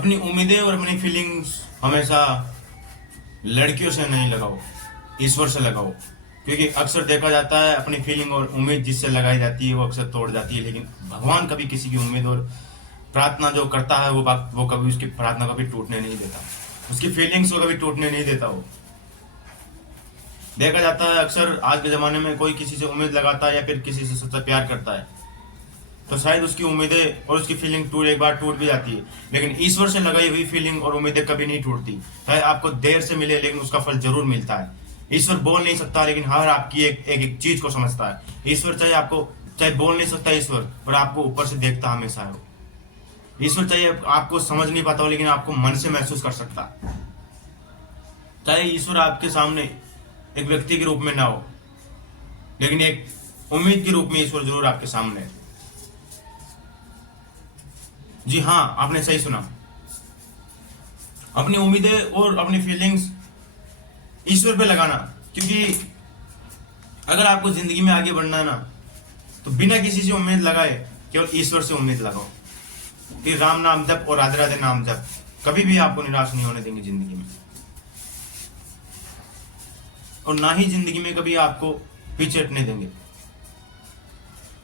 अपनी उम्मीदें और अपनी फीलिंग्स हमेशा लड़कियों से नहीं लगाओ, ईश्वर से लगाओ। क्योंकि अक्सर देखा जाता है अपनी फीलिंग और उम्मीद जिससे लगाई जाती है वो अक्सर तोड़ जाती है, लेकिन भगवान कभी किसी की उम्मीद और प्रार्थना जो करता है वो कभी उसकी प्रार्थना कभी टूटने नहीं देता, उसकी फीलिंग्स को कभी टूटने नहीं देता। वो देखा जाता है अक्सर आज के जमाने में कोई किसी से उम्मीद लगाता है या फिर किसी से सच्चा प्यार करता है तो शायद उसकी उम्मीदें और उसकी फीलिंग एक बार टूट भी जाती है, लेकिन ईश्वर से लगाई हुई फीलिंग और उम्मीदें कभी नहीं टूटती। चाहे आपको देर से मिले लेकिन उसका फल जरूर मिलता है। ईश्वर बोल नहीं सकता लेकिन हर आपकी एक चीज को समझता है। ईश्वर चाहे बोल नहीं सकता ईश्वर, और आपको ऊपर से देखता हमेशा है। ईश्वर चाहे आपको समझ नहीं पाता हो लेकिन आपको मन से महसूस कर सकता है। चाहे ईश्वर आपके सामने एक व्यक्ति के रूप में ना हो लेकिन एक उम्मीद के रूप में ईश्वर जरूर आपके सामने है। जी हाँ, आपने सही सुना। अपनी उम्मीदें और अपनी फीलिंग्स ईश्वर पे लगाना, क्योंकि अगर आपको जिंदगी में आगे बढ़ना है ना तो बिना किसी से उम्मीद लगाए केवल ईश्वर से उम्मीद लगाओ। कि राम नाम जप और राधे राधे नाम जप कभी भी आपको निराश नहीं होने देंगे जिंदगी में, और ना ही जिंदगी में कभी आपको पीछे हटने देंगे।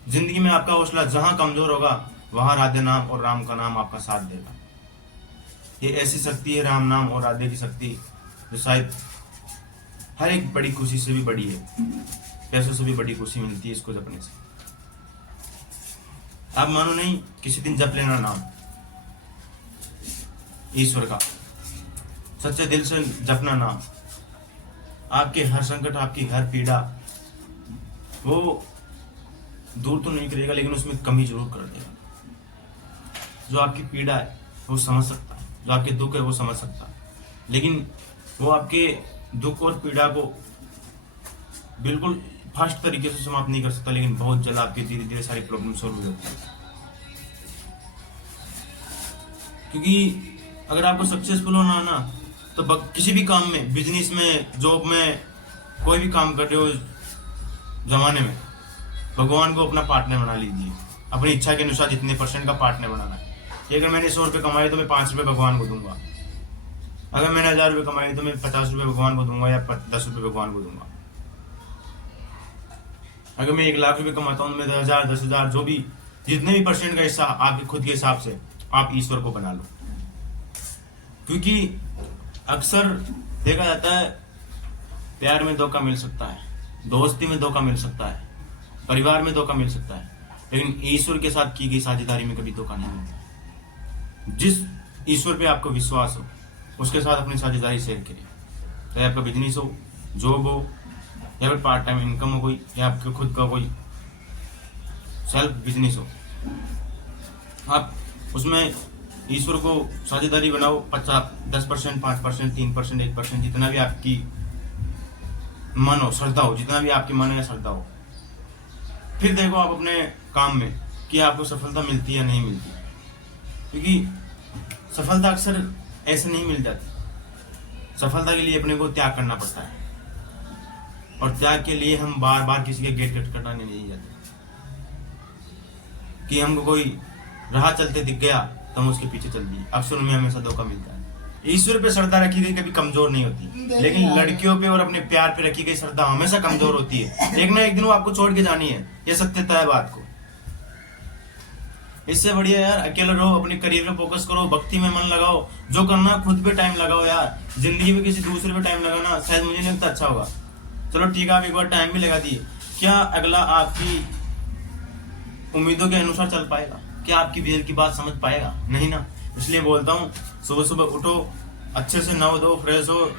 जिंदगी में आपका हौसला जहां कमजोर होगा वहां राधे नाम और राम का नाम आपका साथ देगा। ये ऐसी शक्ति है राम नाम और राधे की शक्ति जो शायद हर एक बड़ी खुशी से भी बड़ी है, पैसों से भी बड़ी खुशी मिलती है इसको जपने से। आप मानो नहीं, किसी दिन जप लेना नाम ईश्वर का, सच्चे दिल से जपना नाम। आपके हर संकट, आपकी हर पीड़ा वो दूर तो नहीं करेगा लेकिन उसमें कमी जरूर कर देगा। जो आपकी पीड़ा है वो समझ सकता है, जो आपके दुख है वो समझ सकता है, लेकिन वो आपके दुख और पीड़ा को बिल्कुल फास्ट तरीके से समाप्त नहीं कर सकता, लेकिन बहुत जल्द आपकी धीरे धीरे सारी प्रॉब्लम सॉल्व हो जाती है। क्योंकि अगर आपको सक्सेसफुल होना है ना तो किसी भी काम में, बिजनेस में, जॉब में, कोई भी काम कर रहे हो जमाने में, भगवान को अपना पार्टनर बना लीजिए। अपनी इच्छा के अनुसार जितने % का पार्टनर बनाना है। कि अगर मैंने 100 रुपये कमाए तो मैं 5 रुपये भगवान को दूंगा। अगर मैंने 1000 रुपये कमाए तो मैं 50 रुपये भगवान को दूंगा या 10 रुपये भगवान को दूंगा। अगर मैं 1 लाख रुपये कमाता हूँ तो मैं 10,000, 10,000 जो भी जितने भी % का हिस्सा आपके खुद के हिसाब से आप ईश्वर को बना लो। क्योंकि अक्सर देखा जाता है प्यार में धोखा मिल सकता है, दोस्ती में धोखा मिल सकता है, परिवार में धोखा मिल सकता है, लेकिन ईश्वर के साथ की गई साझेदारी में कभी धोखा नहीं मिलता। जिस ईश्वर पे आपको विश्वास हो उसके साथ अपनी साझेदारी शेयर करिए। चाहे आपका बिजनेस हो, जॉब हो, या फिर पार्ट टाइम इनकम हो कोई, या आपके खुद का कोई सेल्फ बिजनेस हो, आप उसमें ईश्वर को साझेदारी बनाओ। 10%, 5%, 3%, 1%, जितना भी आपकी मन हो, श्रद्धा हो, जितना भी आपकी मन है श्रद्धा हो। फिर देखो आप अपने काम में कि आपको सफलता मिलती है या नहीं मिलती। क्योंकि सफलता अक्सर ऐसे नहीं मिल जाती। सफलता के लिए अपने को त्याग करना पड़ता है, और त्याग के लिए हम बार बार किसी के गेट खटखटाने नहीं जाते। कि हमको कोई राह चलते दिख गया तो हम उसके पीछे चल दिए, अक्सर उनमें हमेशा धोखा मिलता है। ईश्वर पे श्रद्धा रखी गई कभी कमजोर नहीं होती, लेकिन लड़कियों पे और अपने प्यार पे रखी गई श्रद्धा हमेशा कमजोर होती है। एक ना एक दिन वो आपको छोड़ के जानी है, ये सत्यता है बात को। इससे बढ़िया यार अकेले रहो, अपने करियर पे फोकस करो, भक्ति में मन लगाओ, जो करना खुद पे टाइम लगाओ यार। जिंदगी में किसी दूसरे पे टाइम लगाना शायद मुझे नहीं लगता अच्छा होगा। चलो ठीक है, आप एक बार टाइम भी लगा दिए, क्या अगला आपकी उम्मीदों के अनुसार चल पाएगा? क्या आपकी दिल की बात समझ पाएगा? नहीं ना। इसलिए बोलता हूँ सुबह सुबह उठो, अच्छे से नहा धो, फ्रेश हो,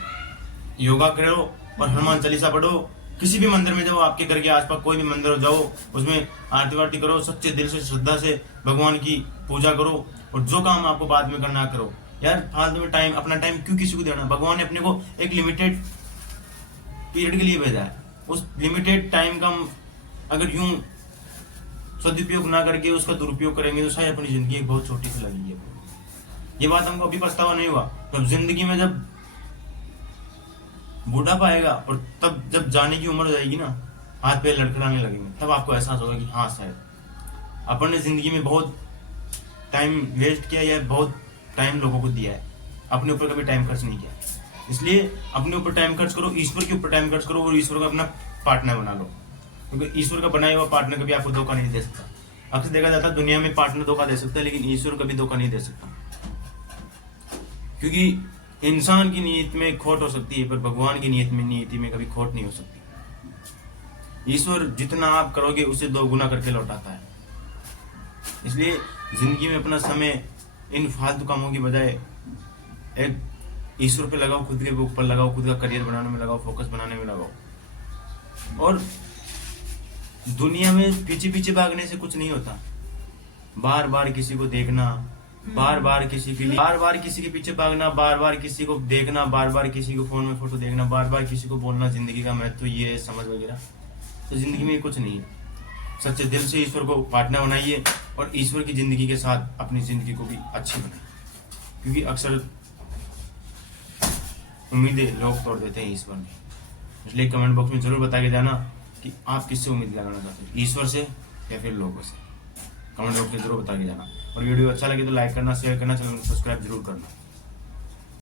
योगा करो और हनुमान चालीसा पढ़ो। किसी भी मंदिर में जाओ, आपके घर के आसपास कोई भी मंदिर हो, जाओ उसमें आरती वारती करो, सच्चे दिल से श्रद्धा से भगवान की पूजा करो, और जो काम आपको बाद में करना करो यार। फालतू में टाइम, अपना टाइम क्यों किसी को देना? भगवान ने अपने को एक लिमिटेड पीरियड के लिए भेजा है। उस लिमिटेड टाइम का अगर यूं सदुपयोग ना करके उसका दुरुपयोग करेंगे तो शायद अपनी जिंदगी एक बहुत छोटी सी लगेगी। ये बात हमको अभी पछतावा नहीं हुआ, तब जिंदगी में जब बूढ़ापा आएगा और तब जब जाने की उम्र हो जाएगी ना, हाथ पैर लड़खड़ाने लगेंगे, तब आपको एहसास होगा कि हाँ शायद अपन ने जिंदगी में बहुत टाइम वेस्ट किया या बहुत टाइम लोगों को दिया है, अपने ऊपर कभी टाइम खर्च नहीं किया। इसलिए अपने ऊपर टाइम खर्च करो, ईश्वर के ऊपर टाइम खर्च करो और ईश्वर को अपना पार्टनर बना लो, क्योंकि ईश्वर का बनाया हुआ पार्टनर कभी आपको धोखा नहीं दे सकता। अक्सर देखा जाता है दुनिया में पार्टनर धोखा दे सकता है, लेकिन ईश्वर कभी धोखा नहीं दे सकता, क्योंकि इंसान की नीयत में खोट हो सकती है पर भगवान की नीति में कभी खोट नहीं हो सकती। ईश्वर जितना आप करोगे उसे 2 गुना करके लौटाता है। इसलिए जिंदगी में अपना समय इन फालतू कामों की बजाय एक ईश्वर पे लगाओ, खुद के ऊपर लगाओ, खुद का करियर बनाने में लगाओ, फोकस बनाने में लगाओ। और दुनिया में पीछे पीछे भागने से कुछ नहीं होता। बार बार किसी को देखना, बार बार किसी के लिए, बार बार किसी के पीछे भागना, बार बार किसी को देखना, बार बार किसी को फोन में फोटो देखना, बार बार किसी को बोलना जिंदगी का महत्व ये है, समझ वगैरह, तो जिंदगी में कुछ नहीं है। सच्चे दिल से ईश्वर को पार्टनर बनाइए और ईश्वर की जिंदगी के साथ अपनी जिंदगी को भी अच्छी बनाइए, क्योंकि अक्सर उम्मीदें लोग तोड़ देते हैं ईश्वर में। इसलिए कमेंट बॉक्स में जरूर बता के जाना कि आप किससे उम्मीद लगाना चाहते हैं, ईश्वर से या फिर लोगों से। कमेंट बॉक्स में जरूर बता के जाना। और वीडियो अच्छा लगे तो लाइक करना, शेयर करना, चैनल को सब्सक्राइब जरूर करना।